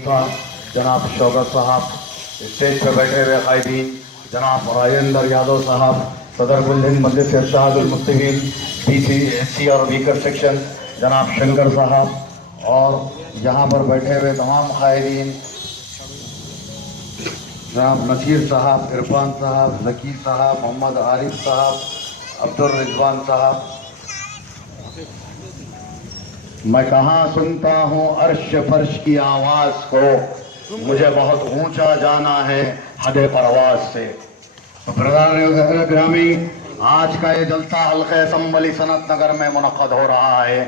साहब, जनाब शौकत साहब, स्टेज पर बैठे हुए कायदीन, जनाब राजेंद्र यादव साहब, सदर कुल हिंद मजलिस इत्तेहादुल मुस्लिमीन BC SC और वीकर सेक्शन जनाब शंकर साहब, और यहाँ पर बैठे हुए तमाम कायदीन जनाब नसीर साहब, इरफान साहब, जकी साहब, मोहम्मद आरिफ साहब, अब्दुल रिजवान साहब। मैं कहाँ सुनता हूँ अर्श फर्श की आवाज को, मुझे बहुत ऊंचा जाना है हद परवाज से। तो ब्रदर ग्रामी, आज का ये जलसा हल्के संबली सनत नगर में मुनक्कद हो रहा है,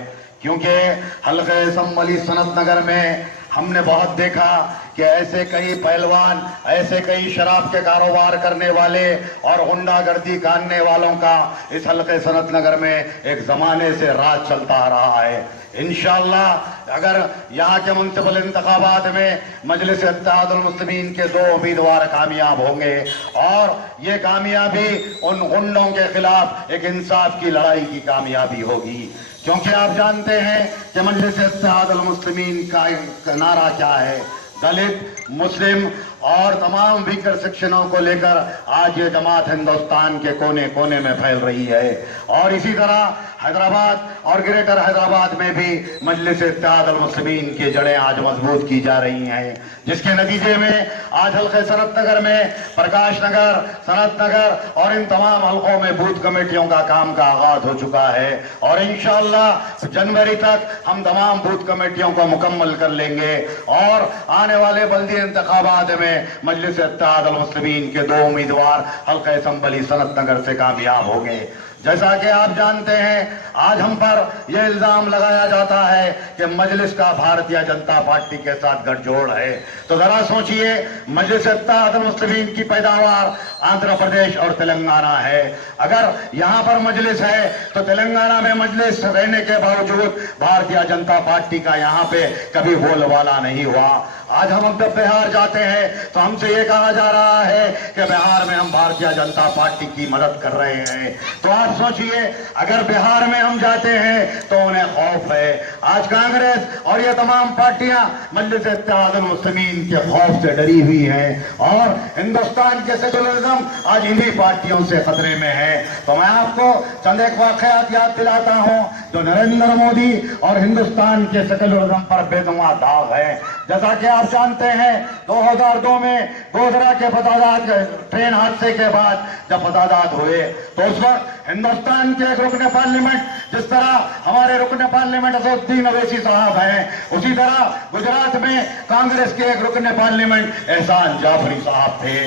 क्योंकि हल्के संबली सनत नगर में हमने बहुत देखा कि ऐसे कई पहलवान, ऐसे कई शराब के कारोबार करने वाले और गुंडागर्दी काटने वालों का इस हल्के सनत नगर में एक जमाने से राज चलता आ रहा है। इंशाअल्लाह अगर यहाँ के मुंसिपल इंतखाबात में मजलिस इत्तेहादुल मुस्लिमीन के 2 उम्मीदवार कामयाब होंगे, और ये कामयाबी उन गुंडों के खिलाफ एक इंसाफ की लड़ाई की कामयाबी होगी। क्योंकि आप जानते हैं कि मजलिस इत्तेहादुल मुस्लिमीन का नारा क्या है, दलित, मुस्लिम और तमाम वीकर सेक्शनों को लेकर आज ये जमात हिंदुस्तान के कोने कोने में फैल रही है। और इसी तरह हैदराबाद और ग्रेटर हैदराबाद में भी मजलिस इत्तेहादुल मुस्लिमीन की जड़ें आज मजबूत की जा रही हैं, जिसके नतीजे में आज हल्के सनत नगर में, प्रकाश नगर, सनत नगर और इन तमाम हल्कों में बूथ कमेटियों का काम का आगाज हो चुका है। और इंशाअल्लाह जनवरी तक हम तमाम बूथ कमेटियों को मुकम्मल कर लेंगे, और आने वाले बल्दी इंतखाबात में मजलिस इत्तेहादुल मुस्लिमीन के 2 उम्मीदवार हल्के संबली सनत नगर से कामयाब होंगे। जैसा कि आप जानते हैं, आज हम पर यह इल्जाम लगाया जाता है कि मजलिस का भारतीय जनता पार्टी के साथ गठजोड़ है। तो जरा सोचिए, मजलिस इत्तेहादुल मुस्लिमीन की पैदावार आंध्र प्रदेश और तेलंगाना है। अगर यहाँ पर मजलिस है तो तेलंगाना में मजलिस रहने के बावजूद भारतीय जनता पार्टी का यहाँ पे कभी बोलबाला नहीं हुआ। आज हम जब बिहार जाते हैं तो हमसे ये कहा जा रहा है कि बिहार में हम भारतीय जनता पार्टी की मदद कर रहे हैं। तो आप सोचिए, अगर बिहार में हम जाते हैं तो उन्हें खौफ है। आज कांग्रेस और ये तमाम पार्टियां मजलिस इत्तेहादुल मुस्लिमीन के खौफ से डरी हुई हैं, और हिंदुस्तान के सेकुलरिज्म आज इन्हीं पार्टियों से खतरे में है। तो मैं आपको चंद एक वाकयात याद दिलाता हूं जो नरेंद्र मोदी और हिंदुस्तान के सेकुलरिज्म पर बेदुआ दाग है। जैसा कि आप जानते हैं, 2002 में गोधरा के फसादात, ट्रेन हादसे के बाद जब फसादात हुए तो उस वक्त हिंदुस्तान के एक रुकने पार्लियामेंट, जिस तरह हमारे रुकने पार्लियामेंट असदुद्दीन अवैसी साहब हैं, उसी तरह गुजरात में कांग्रेस के एक रुकने पार्लियामेंट एहसान जाफरी साहब थे।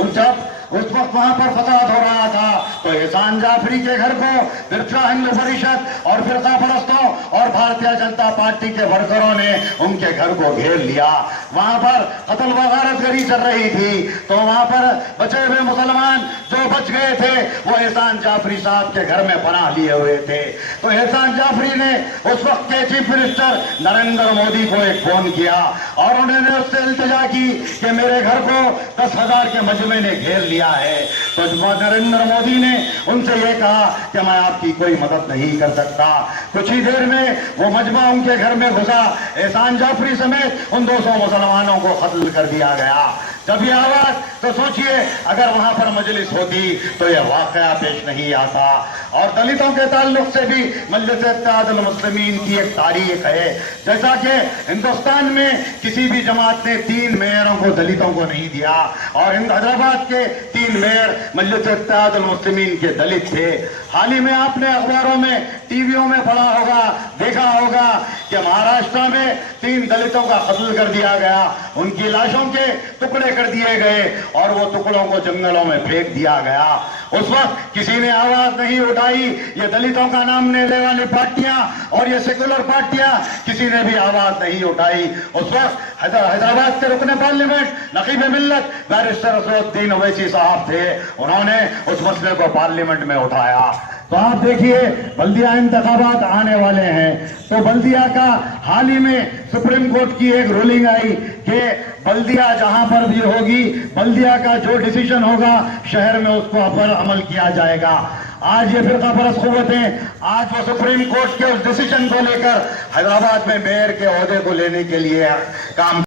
उन जब उस वक्त वहां पर फसाद हो रहा था तो एहसान जाफरी के घर को विश्व हिंदू परिषद और फिरका परस्तों और भारतीय जनता पार्टी के वर्करों ने उनके घर को घेर लिया। वहां पर कत्ल व गारतगरी चल रही थी, तो वहां पर बचे हुए मुसलमान जो बच गए थे वो एहसान जाफरी साहब के घर में पनाह लिए हुए थे। तो एहसान जाफरी ने उस वक्त के चीफ मिनिस्टर नरेंद्र मोदी को एक फोन किया और उन्होंने उससे इल्तिजा की कि मेरे घर को 10,000 के मजमे ने घेर लिया है। तो नरेंद्र मोदी ने उनसे यह कहा कि मैं आपकी कोई मदद नहीं कर सकता। कुछ ही देर में वो मजमा उनके घर में घुसा, एहसान जाफरी समेत उन 200 मुसलमानों को कत्ल कर दिया गया। जब ये आवाज, तो सोचिए अगर वहां पर मजलिस होती तो यह वाकया पेश नहीं आता। और दलितों के ताल्लुक से भी मजलिस इत्तेहादुल मुस्लिमीन की एक तारीख है। जैसा कि हिंदुस्तान में किसी भी जमात ने 3 मेयरों को दलितों को नहीं दिया, और हैदराबाद के 3 मेयर मजलिस इत्तेहादुल मुस्लिमीन के दलित थे। हाल ही में आपने अखबारों में, टीवियों में पढ़ा होगा, देखा होगा कि महाराष्ट्र में 3 दलितों का कत्ल कर दिया गया, उनकी लाशों के टुकड़े कर दिए गए और वो टुकड़ों को जंगलों में फेंक दिया गया। उस वक्त किसी ने आवाज नहीं उठाई। ये दलितों का नाम लेने वाली पार्टियां और ये सेकुलर पार्टियां, किसी ने भी आवाज नहीं उठाई। उस वक्त हैदराबाद के रुकने पार्लियामेंट नकीब मिल्लत बैरिस्टर असदुद्दीन अवैसी साहब थे, उन्होंने उस मसले को पार्लियामेंट में उठाया। तो आप देखिए, बल्दिया इंतखाबात आने वाले हैं, तो बल्दिया का हाल ही में सुप्रीम कोर्ट की एक रूलिंग आई कि बल्दिया जहां पर भी होगी, बल्दिया का जो डिसीजन होगा शहर में उसको पर अमल किया जाएगा। आज ये फिरका परस्त कुव्वतें आज वो सुप्रीम कोर्ट के उस डिसीजन को लेकर हैदराबाद में मेयर के ओहदे को लेने के लिए काम